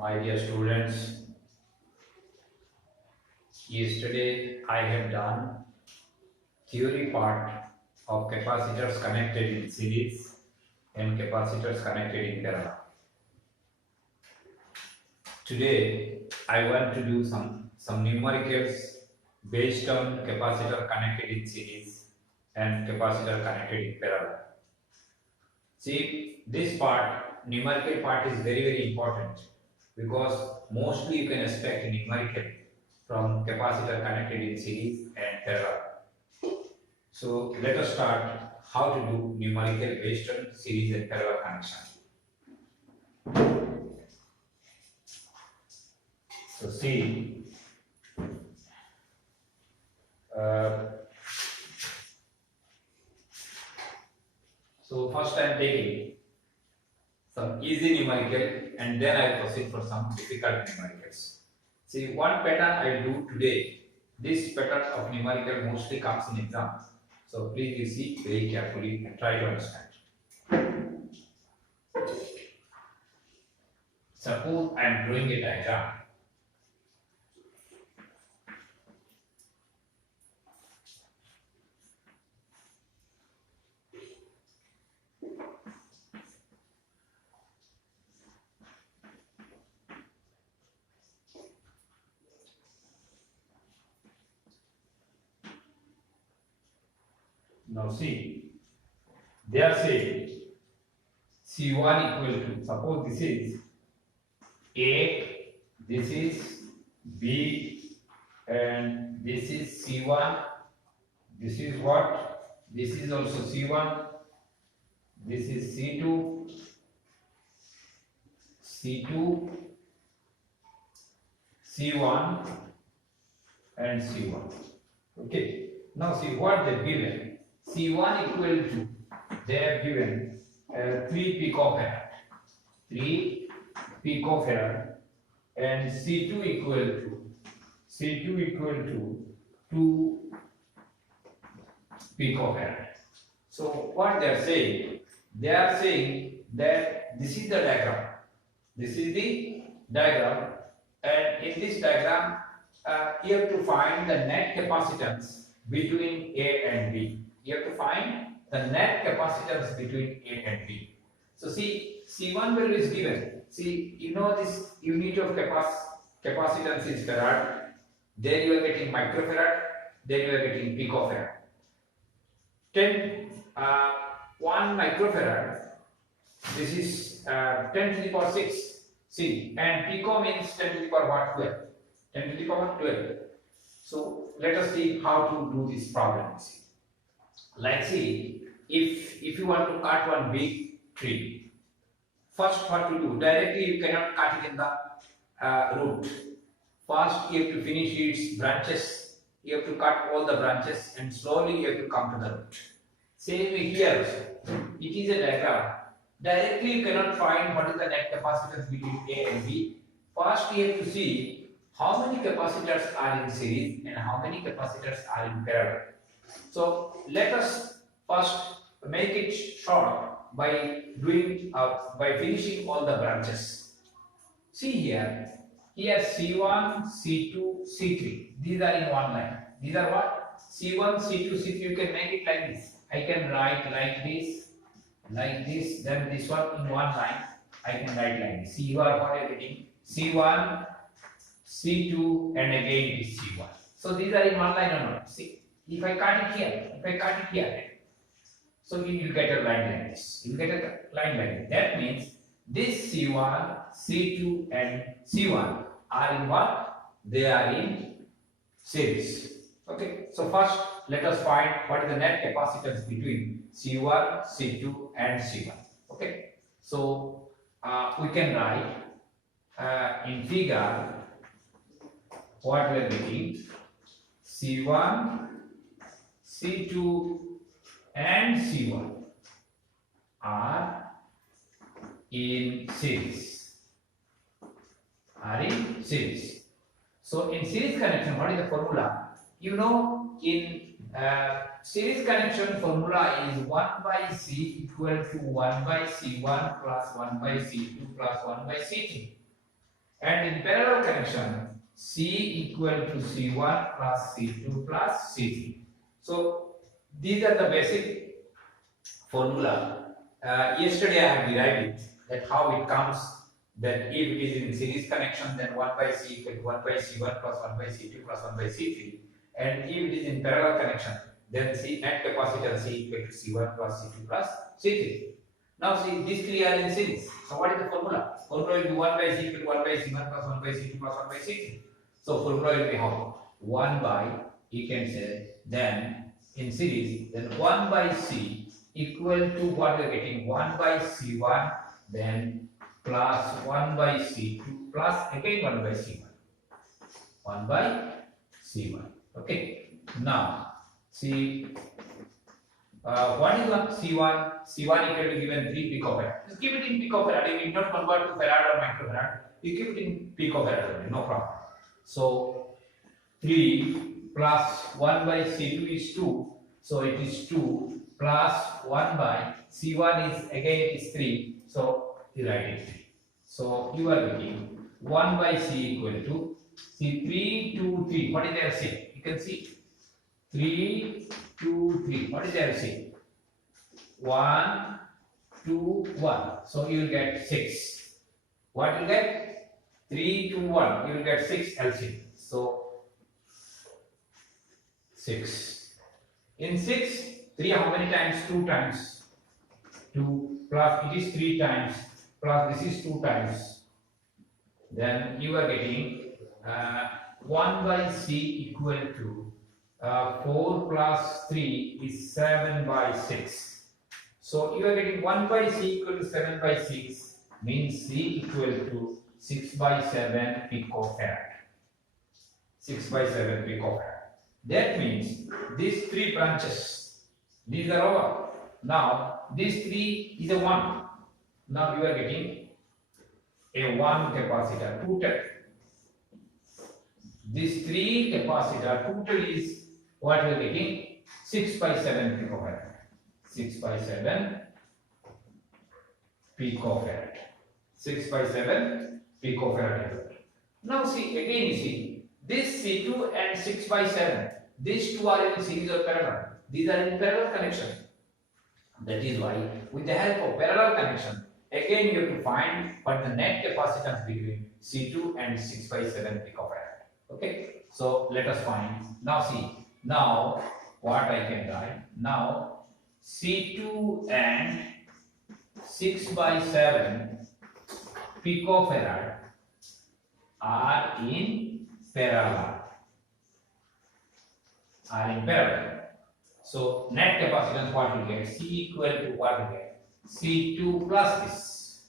My dear students, yesterday I have done theory part of capacitors connected in series and capacitors connected in parallel. Today I want to do some numericals based on capacitor connected in series and capacitor connected in parallel. See, this part, numerical part is very important because mostly you can expect numerical from capacitor connected in series and parallel. So let us start how to do numerical based on series and parallel connection. So see, so first I am taking some easy numerical and then I will proceed for some difficult numericals. See, one pattern I will do today. This pattern of numerical mostly comes in exams. So please you see very carefully and try to understand. Suppose I am drawing a diagram. Now see, they are saying C1 equal to, suppose this is A, this is B, and this is C1, this is what? This is also C1, this is C2, C2, C1, and C1. Okay, now see what they given. C1 equal to, they have given 3 picofarad, 3 picofarad, and C2 equal to 2 picofarad. So what they are saying? They are saying that this is the diagram. This is the diagram, and in this diagram, you have to find the net capacitance between A and B. You have to find the net capacitance between A and B. So see, C1 value is given. See, you know this unit of capacitance is farad. Then you are getting microfarad. Then you are getting picofarad. 1 microfarad. This is 10 to the power 6. See, and pico means 10 to the power what? 12. 10 to the power 12. So let us see how to do this problem. Like see, if you want to cut one big tree, first what to do? Directly you cannot cut it in the root. First you have to finish its branches. You have to cut all the branches and slowly you have to come to the root. Same here also. It is a diagram. Directly you cannot find what is the net capacitance between A and B. First you have to see how many capacitors are in series and how many capacitors are in parallel. So let us first make it short by doing by finishing all the branches. See here C1, C2, C3. These are in one line. These are what? C1, C2, C3. You can make it like this. I can write like this, then this one in one line. I can write like this. See, you are what you are getting? C1, C2, and again it is C1. So these are in one line or not? See. If I cut it here, so you will get a line like this. You will get a line like this. That means this C1, C2, and C1 are in what? They are in series. Okay. So first, let us find what is the net capacitance between C1, C2, and C1. Okay. So we can write in figure what we are getting. C1, C2 and C1 are in series. So in series connection, what is the formula? You know, in series connection formula is 1 by C equal to 1 by C1 plus 1 by C2 plus 1 by C3. And in parallel connection, C equal to C1 plus C2 plus C3. So these are the basic formula. Yesterday I have derived it, that how it comes, that if it is in series connection, then 1 by C equal to 1 by C1 plus 1 by C2 plus 1 by C3. And if it is in parallel connection, then C net capacitor C equal to C1 plus C2 plus C3. Now see, these three are in series. So what is the formula? Formula will be 1 by C equal to 1 by C1 plus 1 by C2 plus 1 by C3. So formula will be how? 1 by, you can say, then in series, then 1 by C equal to what we are getting, 1 by C1, then plus 1 by C2 plus again 1 by C1. 1 by C1. Okay. Now, see, what is one C1? C1 equal to given 3 picofarad. Just keep it in picofarad. You need not convert to farad or microfarad. You keep it in picofarad only, no problem. So 3 plus 1 by C2 is 2. So it is 2 plus 1 by C1 is again it is 3. So you write it 3. So you are getting 1 by C equal to, see, 3, 2, 3. What is LCM? You can see 3, 2, 3. What is LCM? 1, 2, 1. So you will get 6. What you will get? 3, 2, 1. You will get 6 LCM. So 6. In 6, 3 how many times? 2 times. 2 plus it is 3 times plus this is 2 times. Then you are getting 1 by C equal to 4 plus 3 is 7 by 6. So you are getting 1 by C equal to 7 by 6 means C equal to 6 by 7 picofarad. 6 by 7 picofarad. That means these 3 branches, these are over. Now this 3 is a 1. Now you are getting a 1 capacitor total. This 3 capacitor total is what we are getting, 6 by 7 picofarad. 6 by 7 picofarad. 6 by 7 picofarad. Now see, again you see, this C2 and 6 by 7, these two are in series or parallel. These are in parallel connection. That is why, with the help of parallel connection, again you have to find what the net capacitance between C2 and 6 by 7 picofarad. Okay, so let us find. Now see, now what I can write, now C2 and 6 by 7 picofarad are in parallel. So net capacitance what we get, C equal to what we get, C2 plus this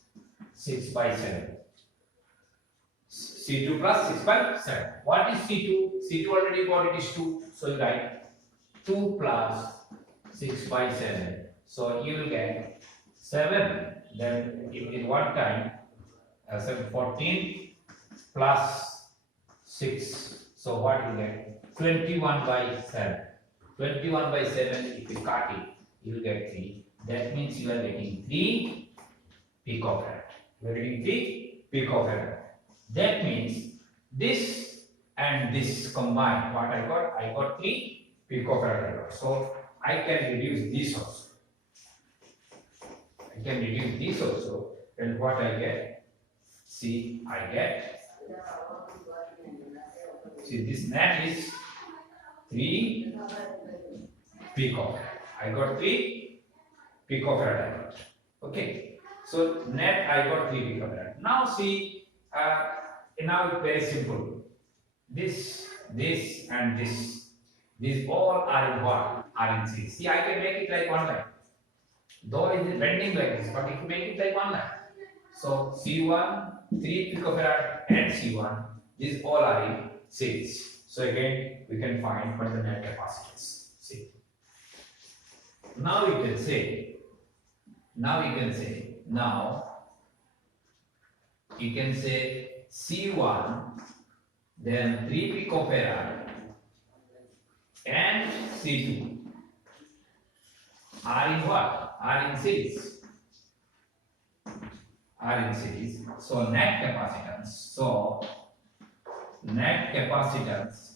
6 by 7. C2 plus 6 by 7. What is C2? C2 already got it is 2. So you write 2 plus 6 by 7. So you will get 7. Then if it is one time, 14 plus 6. So what you get? 21 by 7. 21 by 7, if you cut it, you will get 3. That means you are getting 3 picofarad. You are getting 3 picofarad. That means this and this combined, what I got? I got 3 picofarad. So I can reduce this also. I can reduce this also. And what I get? See, I get. See, this net is 3 picofarad. I got 3 picofarad. I got. Okay. So net I got 3 picofarad. Now see, now it's very simple. This, and this. These all are in what? Are in series. See, I can make it like one line. Though it is bending like this, but if you make it like one line. So C1, 3 picofarad and C1, these all are in series. So again, we can find what the net capacitance. See. Now you can say, C1, then 3 picofarad and C2 are in what? Are in series. are in series. So net capacitance. So net capacitance.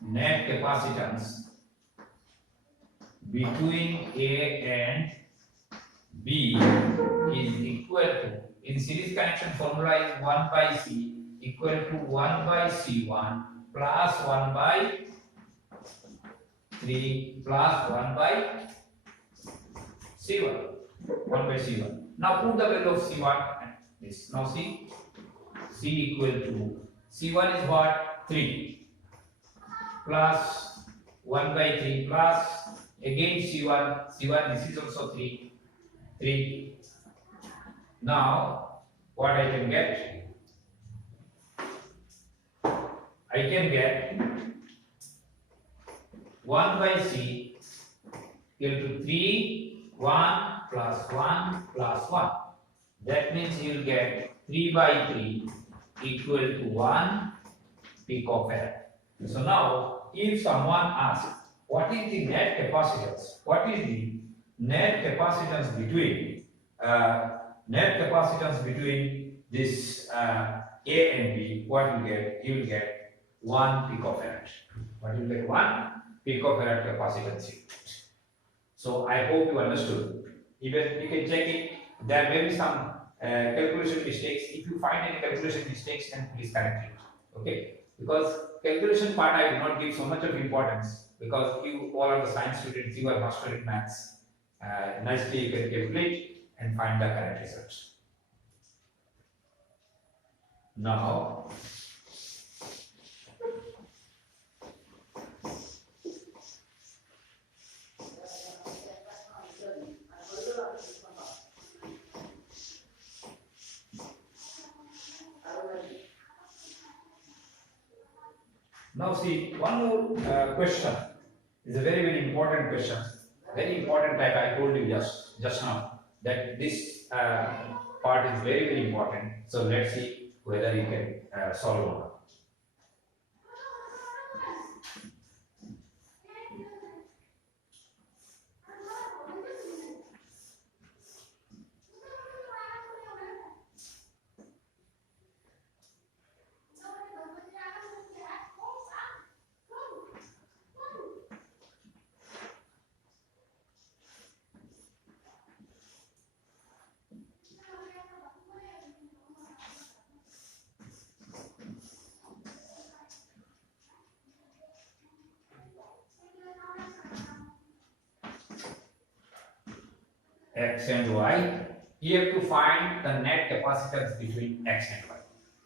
Net capacitance between A and B is equal to, in series connection formula is 1 by C equal to 1 by C1 plus 1 by 3 plus 1 by C1. 1 by C1. Now put the value of C1 and this. Now see, C equal to, C1 is what? 3 plus 1 by 3 plus again C1, this is also 3. Now what I can get? I can get 1 by C equal to 3, 1 plus 1 plus 1. That means you will get 3 by 3 equal to 1 picofarad. So now, if someone asks, what is the net capacitance? What is the net capacitance between this A and B? What you get? You will get 1 picofarad. What you will get? 1 picofarad capacitance. So I hope you understood. Even you can check it. There may be some calculation mistakes. If you find any calculation mistakes, then please correct it. Okay? Because calculation part I do not give so much of importance, because you all are the science students, you are master in maths. Nicely you can calculate and find the correct result. Now see, one more question is a very important question, very important type. I told you just now that this part is very important. So let's see whether you can solve or not. X and Y, you have to find the net capacitance between X and Y.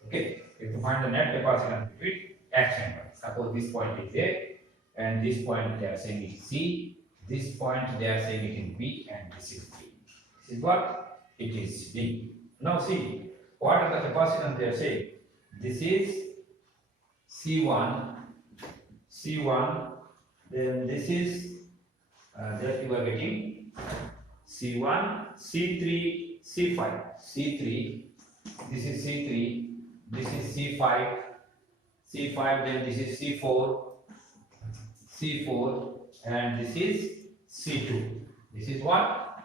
Okay, you have to find the net capacitance between X and Y. Suppose this point is A, and this point they are saying is C, this point they are saying it is B, and this is D. This is what? It is D. Now see, what are the capacitance they are saying? This is C1, then this is that you are getting C1, C3, C5, C3, this is C3, this is C5, then this is C4, and this is C2. This is what?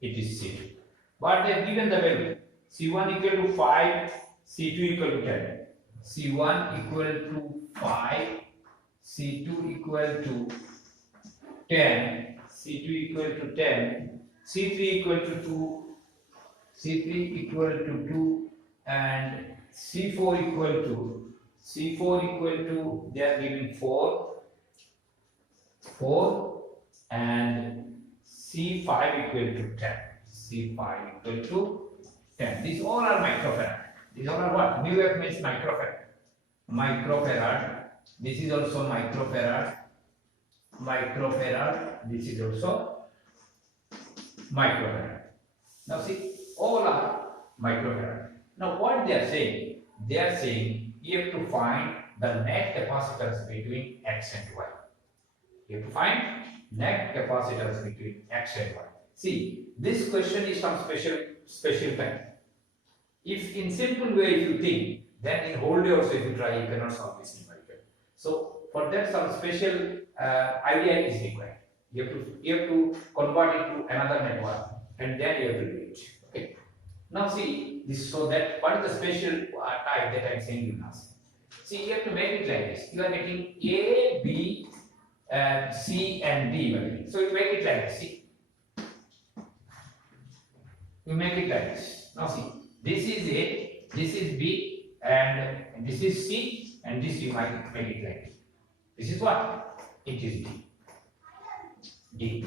It is C2. But they have given the value. C1 equal to 5, C2 equal to 10. C1 equal to 5, C2 equal to 10, C2 equal to 10, C3 equal to 2, and C4 equal to, they are giving 4, and C5 equal to 10. C5 equal to 10. These all are microfarad. These all are what? Mu F means microfarad. Microfarad. This is also microfarad. This is also microfarad. Now see, all are microfarad. Now what they are saying? They are saying you have to find the net capacitance between X and Y. You have to find net capacitance between X and Y. See, this question is some special time. If in simple way if you think, then in whole day also if you try, you cannot solve this numerical. So for that some special idea is required. You have to convert it to another network, and then you have to do it. Okay. Now see this, so that what is the special type that I am saying you now. See, you have to make it like this. You are getting A, B, C, and D. You are getting. So you make it like this. See, you make it like this. Now see, this is A, this is B, and this is C, and this you might make it like this. This is what? It is D. D.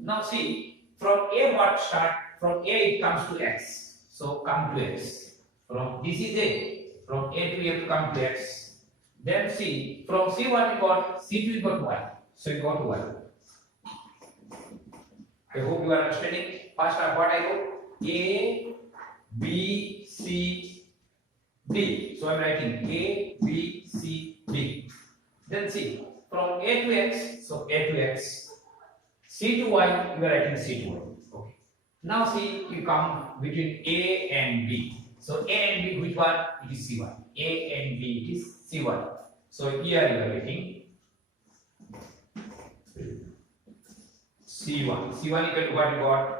Now see, from A what start? From A it comes to X. So come to X. From this is A. From A to you have to come to X. Then C. From C what you got? C2 you got 1. So you got 1. I hope you are understanding. First what I got? A, B, C, D. So I am writing A, B, C, D. Then C. From A to X. So A to X. C to Y. You are writing C to Y. Okay. Now see, you come between A and B. So A and B, which one? It is C1. A and B, it is C1. So here you are getting C1. C1 equal to what you got?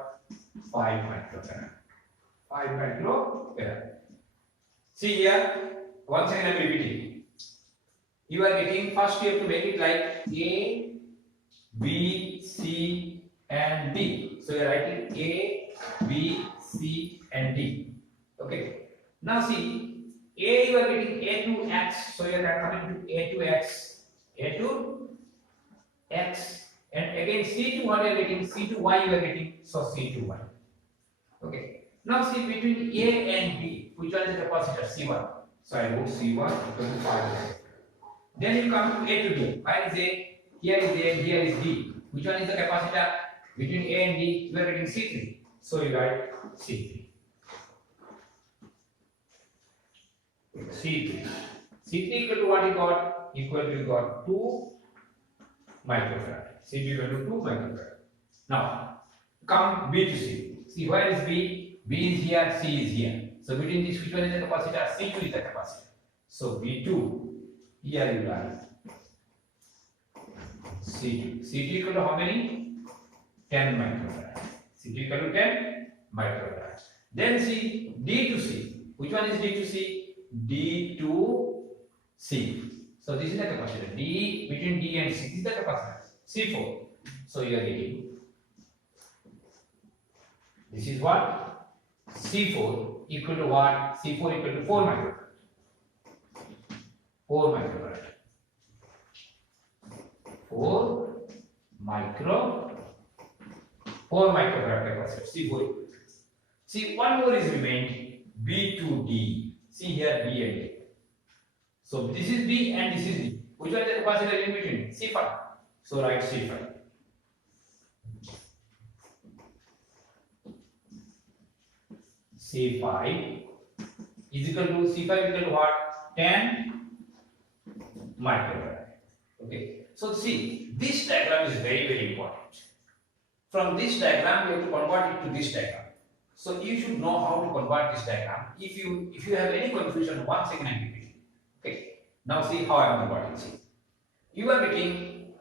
5 microfarad. 5 microfarad. See here, once again I am repeating. You are getting, first you have to make it like A, B, C, and D. So you are writing A, B, C, and D. Okay. Now see, A you are getting A to X, so you are coming to A to X, A to X, and again C to what you are getting, C to Y you are getting, so C to Y. Okay. Now see, between A and B, which one is the capacitor? C1. So I wrote C1 equal to 5. Then you come to A to D. Where is A? Here is A, and here is D. Which one is the capacitor? Between A and D, you are getting C3. So you write C3. C3. C3 equal to what you got? Equal to you got 2 microfarad. C3 equal to 2 microfarad. Now come B to C. See, where is B? B is here, C is here. So between this, which one is the capacitor? C2 is the capacitor. So B2, here you write C2. C2 equal to how many? 10 microfarad. C2 equal to 10 microfarad. Then see, D to C. Which one is D to C? D to C. So this is the capacitor. D, between D and C, this is the capacitor. C4. So you are getting, this is what? C4 equal to what? C4 equal to 4 microfarad. 4 microfarad. 4 microfarad capacitor. C4. See, one more is remained. B to D. See here B and A. So this is B and this is D. Which one is the capacitor in between? C5. So write C5. C5 is equal to C5 equal to what? 10 microfarad. Okay. So see, this diagram is very important. From this diagram, you have to convert it to this diagram. So you should know how to convert this diagram. If you have any confusion, once again I am repeating. Okay. Now see how I am converting. See, you are getting,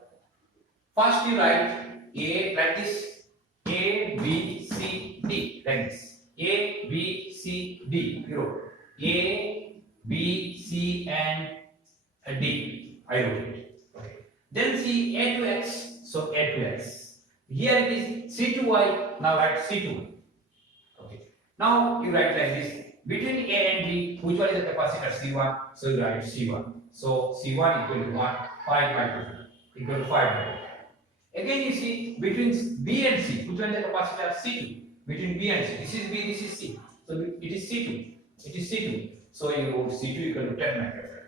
first you write A like this, A, B, C, D like this. A, B, C, D. You wrote A, B, C, and D. I wrote it. Okay. Then see A to X. So A to X. Here it is C to Y. Now write C to Y. Okay. Now you write like this. Between A and D, which one is the capacitor? C1. So you write C1. So C1 equal to what? 5 microfarad. Equal to 5 microfarad. Again you see between B and C, which one is the capacitor? C2. Between B and C, this is B, this is C. So it is C2. It is C2. So you wrote C2 equal to 10 microfarad.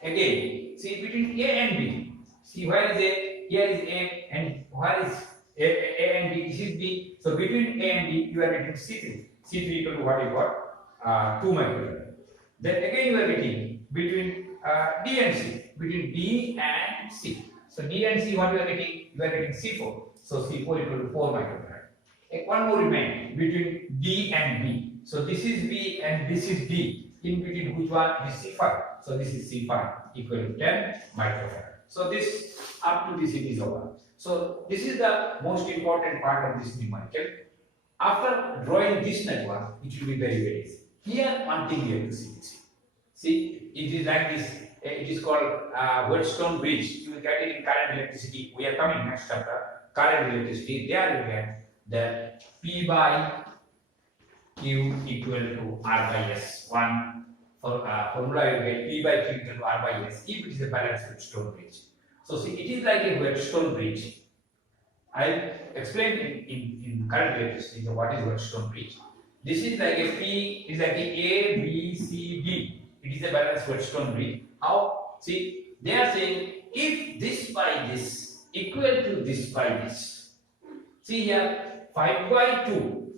Again, see between A and B. See where is A? Here is A, and where is A and B? This is B. So between A and B, you are getting C3. C3 equal to what you got? 2 microfarad. Then again you are getting between D and C. Between D and C. So D and C, what you are getting? You are getting C4. So C4 equal to 4 microfarad. One more remains between D and B. So this is B and this is D. In between which one? This is C5. So this is C5 equal to 10 microfarad. So this up to this it is over. So this is the most important part of this numerical. After drawing this network, it will be very easy. Here, one thing you have to see. See, it is like this. It is called Whetstone bridge. You will get it in current electricity. We are coming next chapter. Current electricity. There you get that P by Q equal to R by S. One formula you get P by Q equal to R by S. If it is a balanced Whetstone bridge. So see, it is like a Whetstone bridge. I explained in current electricity what is Whetstone bridge. This is like a P is like a B, C, D. It is a balanced Whetstone bridge. How? See, they are saying if this by this equal to this by this. See here, 5 by 2.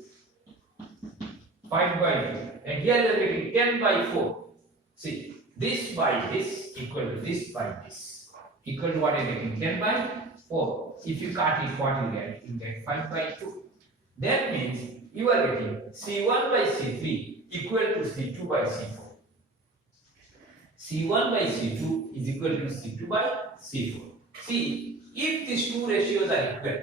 5 by 2. And here you are getting 10 by 4. See, this by this equal to this by this. Equal to what I getting? 10 by 4. If you cut it, what you get? You get 5 by 2. That means you are getting C1 by C3 equal to C2 by C4. C1 by C2 is equal to C2 by C4. See, if these two ratios are equal,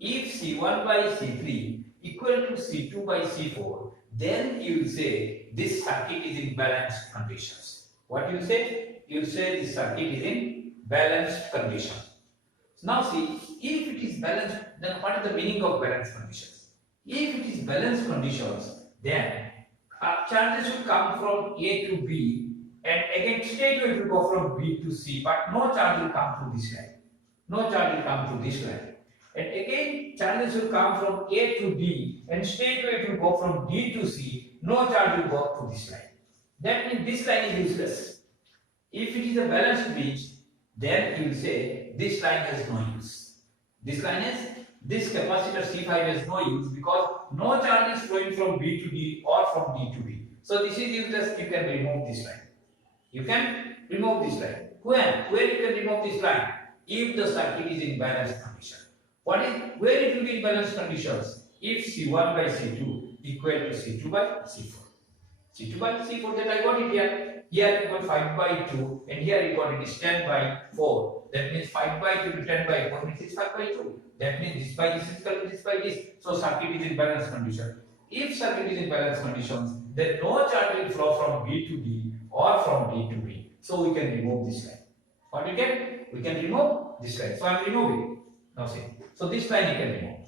if C1 by C3 equal to C2 by C4, then you will say this circuit is in balanced conditions. What you will say? You will say this circuit is in balanced condition. Now see, if it is balanced, then what is the meaning of balanced conditions? If it is balanced conditions, then charges will come from A to B, and again straightway it will go from B to C, but no charge will come through this line. No charge will come through this line. And again charges will come from A to D, and straightway it will go from D to C. No charge will go through this line. That means this line is useless. If it is a balanced bridge, then you will say this line has no use. This line is, this capacitor C5 has no use because no charge is flowing from B to D or from D to B. So this is useless. You can remove this line. You can remove this line. Where you can remove this line? If the circuit is in balanced condition. Where it will be in balanced conditions? If C1 by C2 equal to C2 by C4. C2 by C4, then I got it here. Here you got 5 by 2, and here you got it is 10 by 4. That means 5 by 2 to 10 by 4 means it's 5 by 2. That means this by this is equal to this by this. So circuit is in balanced condition. If circuit is in balanced conditions, then no charge will flow from B to D or from D to B. So we can remove this line. What we can? We can remove this line. So I am removing. Now see. So this line you can remove.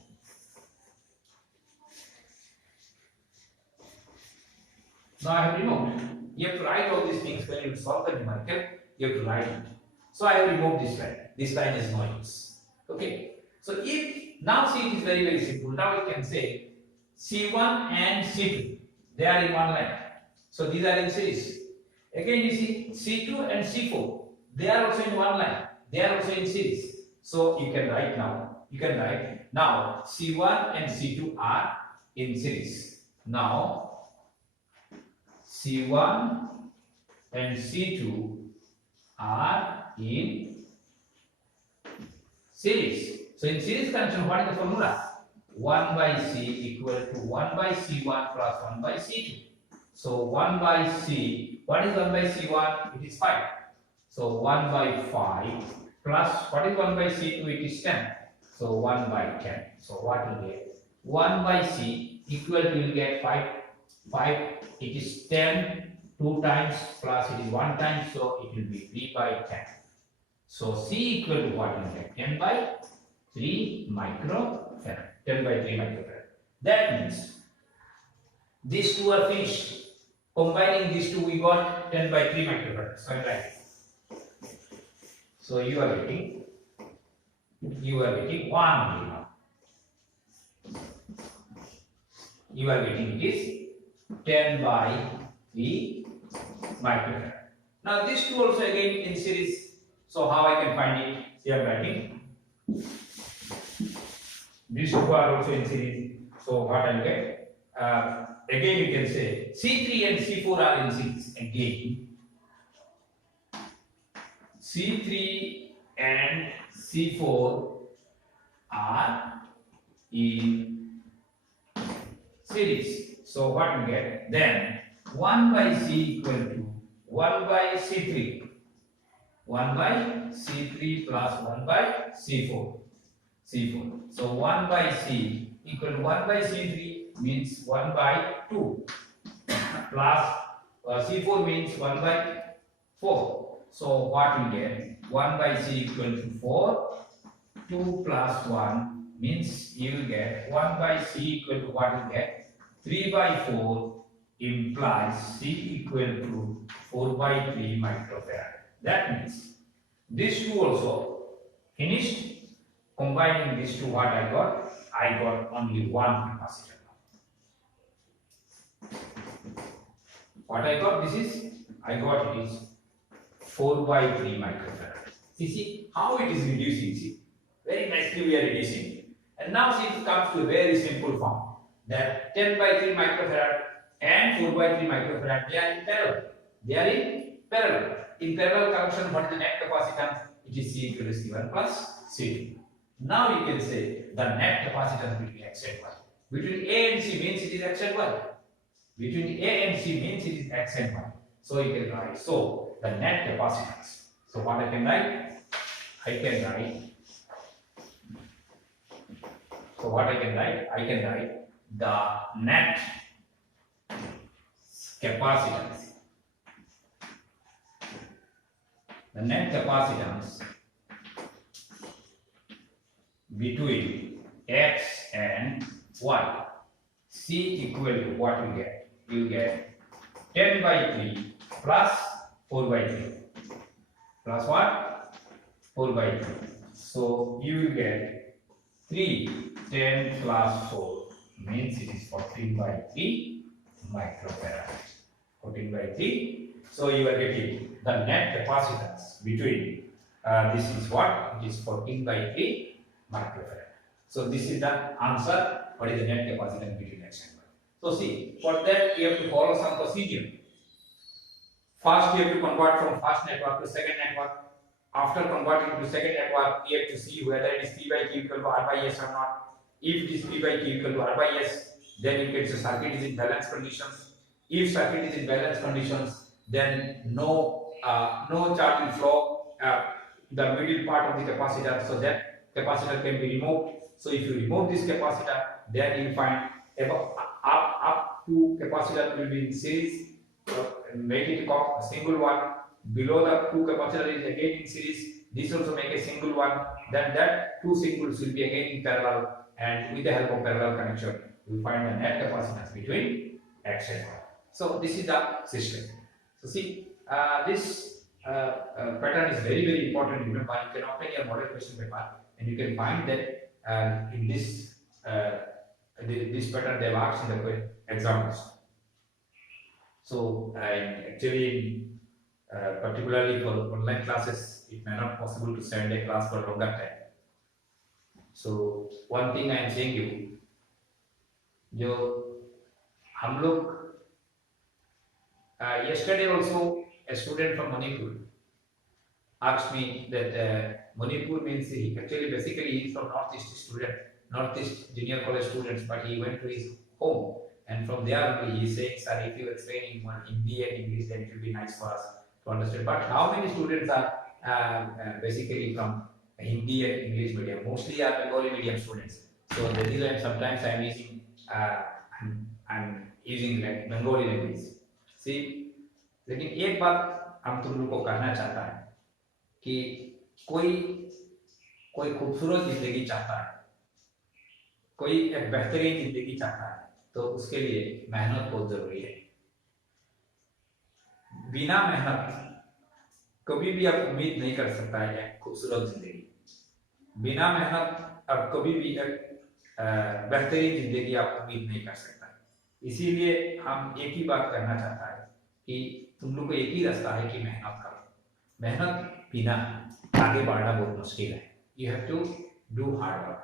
Now I have removed. You have to write all these things when you solve the numerical. You have to write it. So I have removed this line. This line is no use. Okay. So if now see, it is very simple. Now we can say C1 and C2. They are in one line. So these are in series. Again you see C2 and C4. They are also in one line. They are also in series. So you can write now. You can write now C1 and C2 are in series. Now C1 and C2 are in series. So in series connection, what is the formula? 1 by C equal to 1 by C1 plus 1 by C2. So 1 by C, what is 1 by C1? It is 5. So 1 by 5 plus, what is 1 by C2? It is 10. So 1 by 10. So what will get? 1 by C equal to, you will get 5. It is 10, 2 times plus it is 1 time, so it will be 3 by 10. So C equal to what you get? 10 by 3 microfarad. 10 by 3 microfarad. That means these two are finished. Combining these two, we got 10 by 3 microfarad. So I write. So you are getting 1 now. You are getting it is 10 by 3 microfarad. Now these two also again in series. So how I can find it? See, I am writing. These two are also in series. So what I get? Again you can say C3 and C4 are in series. Again, C3 and C4 are in series. So what you get? Then 1 by C equal to 1 by C3. 1 by C3 plus 1 by C4. C4. So 1 by C equal to 1 by C3 means 1 by 2 plus C4 means 1 by 4. So what we get? 1 by C equal to 4. 2 plus 1 means you will get 1 by C equal to what you get? 3 by 4 implies C equal to 4 by 3 microfarad. That means these two also finished. Combining these two, what I got only one capacitor. What I got, I got it is 4 by 3 microfarad. See how it is reducing. See, very nicely we are reducing. And now see it comes to a very simple form that 10 by 3 microfarad and 4 by 3 microfarad, they are in parallel. They are in parallel. In parallel connection, what is the net capacitance? It is C equal to C1 plus C2. Now you can say the net capacitance between X and Y. Between A and C means it is X and Y. Between A and C means it is X and Y. So you can write, so the net capacitance. So what I can write? I can write the net capacitance. The net capacitance between X and Y. C equal to what you get? You get 10 by 3 plus 4 by 3. Plus what? 4 by 3. So you will get 3, 10 plus 4 means it is 14 by 3 microfarad. 14 by 3. So you are getting the net capacitance between this is what? It is 14 by 3 microfarad. So this is the answer. What is the net capacitance between X and Y? So see, for that you have to follow some procedure. First you have to convert from first network to second network. After converting to second network, we have to see whether it is P by Q equal to R by S or not. If it is P by Q equal to R by S, then you can say circuit is in balance conditions. If circuit is in balance conditions, then no charge will flow the middle part of the capacitor, so that capacitor can be removed. So if you remove this capacitor, then you will find up to capacitor will be in series. Make it a single one. Below the two capacitor is again in series. This also make a single one. Then that two singles will be again in parallel, and with the help of parallel connection, we find the net capacitance between X and Y. So this is the system. So see, this pattern is very important. Remember, you can obtain your model question paper, and you can find that in this this pattern they have asked in the examples. So actually, particularly for online classes, it may not possible to send a class for longer time. So one thing I am saying you, जो हम लोग yesterday also a student from Manipur asked me that Manipur means he actually basically he is from Northeast junior college students, but he went to his home, and from there only he is saying, sir, if you explain in Hindi and English, then it will be nice for us to understand. But how many students are basically from Hindi and English medium? Mostly are Bengali medium students. So that is why sometimes I am using like Bengali language. See, लेकिन एक बात हम तुम लोग को कहना चाहता है कि कोई खूबसूरत जिंदगी चाहता है, कोई एक बेहतरीन जिंदगी चाहता है, तो उसके लिए मेहनत बहुत जरूरी है. बिना मेहनत कभी भी आप उम्मीद नहीं कर सकता है खूबसूरत जिंदगी. बिना मेहनत आप कभी भी बेहतरीन जिंदगी आप उम्मीद नहीं कर सकता. इसीलिए हम एक ही बात करना चाहता है कि तुम लोग को एक ही रास्ता है कि मेहनत करो. मेहनत बिना आगे बढ़ना बहुत मुश्किल है. You have to do hard work.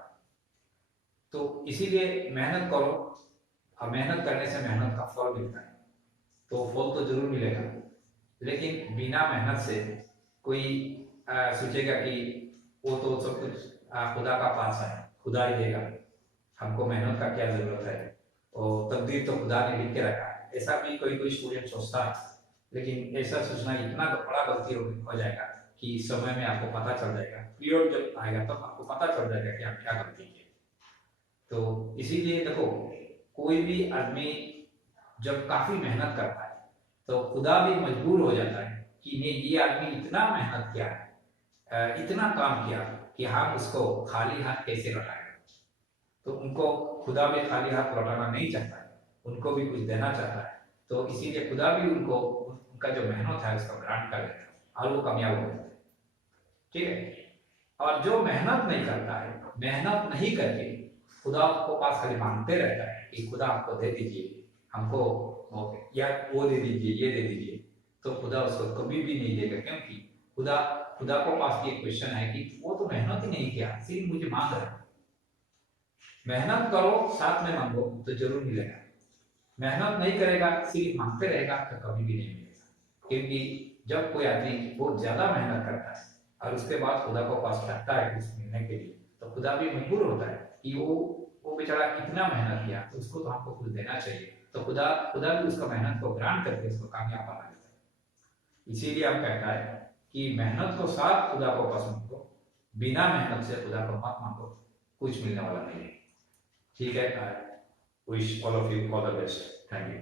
तो इसीलिए मेहनत करो, और मेहनत करने से मेहनत का फल मिलता है. तो फल तो जरूर मिलेगा, लेकिन बिना मेहनत से कोई सोचेगा कि वो तो सब कुछ खुदा का पास है, खुदा ही देगा, हमको मेहनत का क्या जरूरत है, और तकदीर तो खुदा ने लिख के रखा है. ऐसा भी कोई स्टूडेंट सोचता है, लेकिन ऐसा सोचना इतना बड़ा गलती हो जाएगा कि समय में आपको पता चल जाएगा, पीरियड जब आएगा तब आपको पता चल जाएगा कि आप क्या गलती किए। तो इसीलिए देखो, कोई भी आदमी जब काफी मेहनत करता है तो खुदा भी मजबूर हो जाता है कि नहीं, ये आदमी इतना मेहनत किया है, इतना काम किया कि हम उसको खाली हाथ कैसे लौटाएं। तो उनको खुदा भी खाली हाथ लौटाना नहीं चाहता है, उनको भी कुछ देना चाहता है। तो इसीलिए खुदा भी उनको उनका जो मेहनत है उसका ग्रांट कर देता है और वो कामयाब हो जाते हैं। ठीक है। और जो मेहनत नहीं करता है, मेहनत नहीं करके खुदा को पास खाली मांगते रहता है कि खुदा हमको दे दीजिए, हमको या वो दे दीजिए, ये दे दीजिए, तो खुदा उसको कभी भी नहीं देगा। क्योंकि खुदा खुदा को पास ये क्वेश्चन है कि वो तो मेहनत ही नहीं किया, सिर्फ मुझे मांग रहा है। मेहनत करो, साथ में मांगो तो जरूर मिलेगा। मेहनत नहीं करेगा, सिर्फ मांगते रहेगा तो कभी भी नहीं मिलेगा। क्योंकि जब कोई आदमी बहुत ज्यादा मेहनत करता है और उसके बाद खुदा को पास करता है कुछ मिलने के लिए, तो खुदा भी मजबूर होता है कि वो बेचारा कितना मेहनत किया, तो उसको तो हमको कुछ देना चाहिए। तो खुदा खुदा भी उसका मेहनत को ग्रांट करके उसको कामयाब बना देता है। इसीलिए हम कहता है कि मेहनत को साथ खुदा को पसंद करो, बिना मेहनत से खुदा को मत मांगो, कुछ मिलने वाला नहीं है। ठीक है। Wish all of you all the best. Thank you.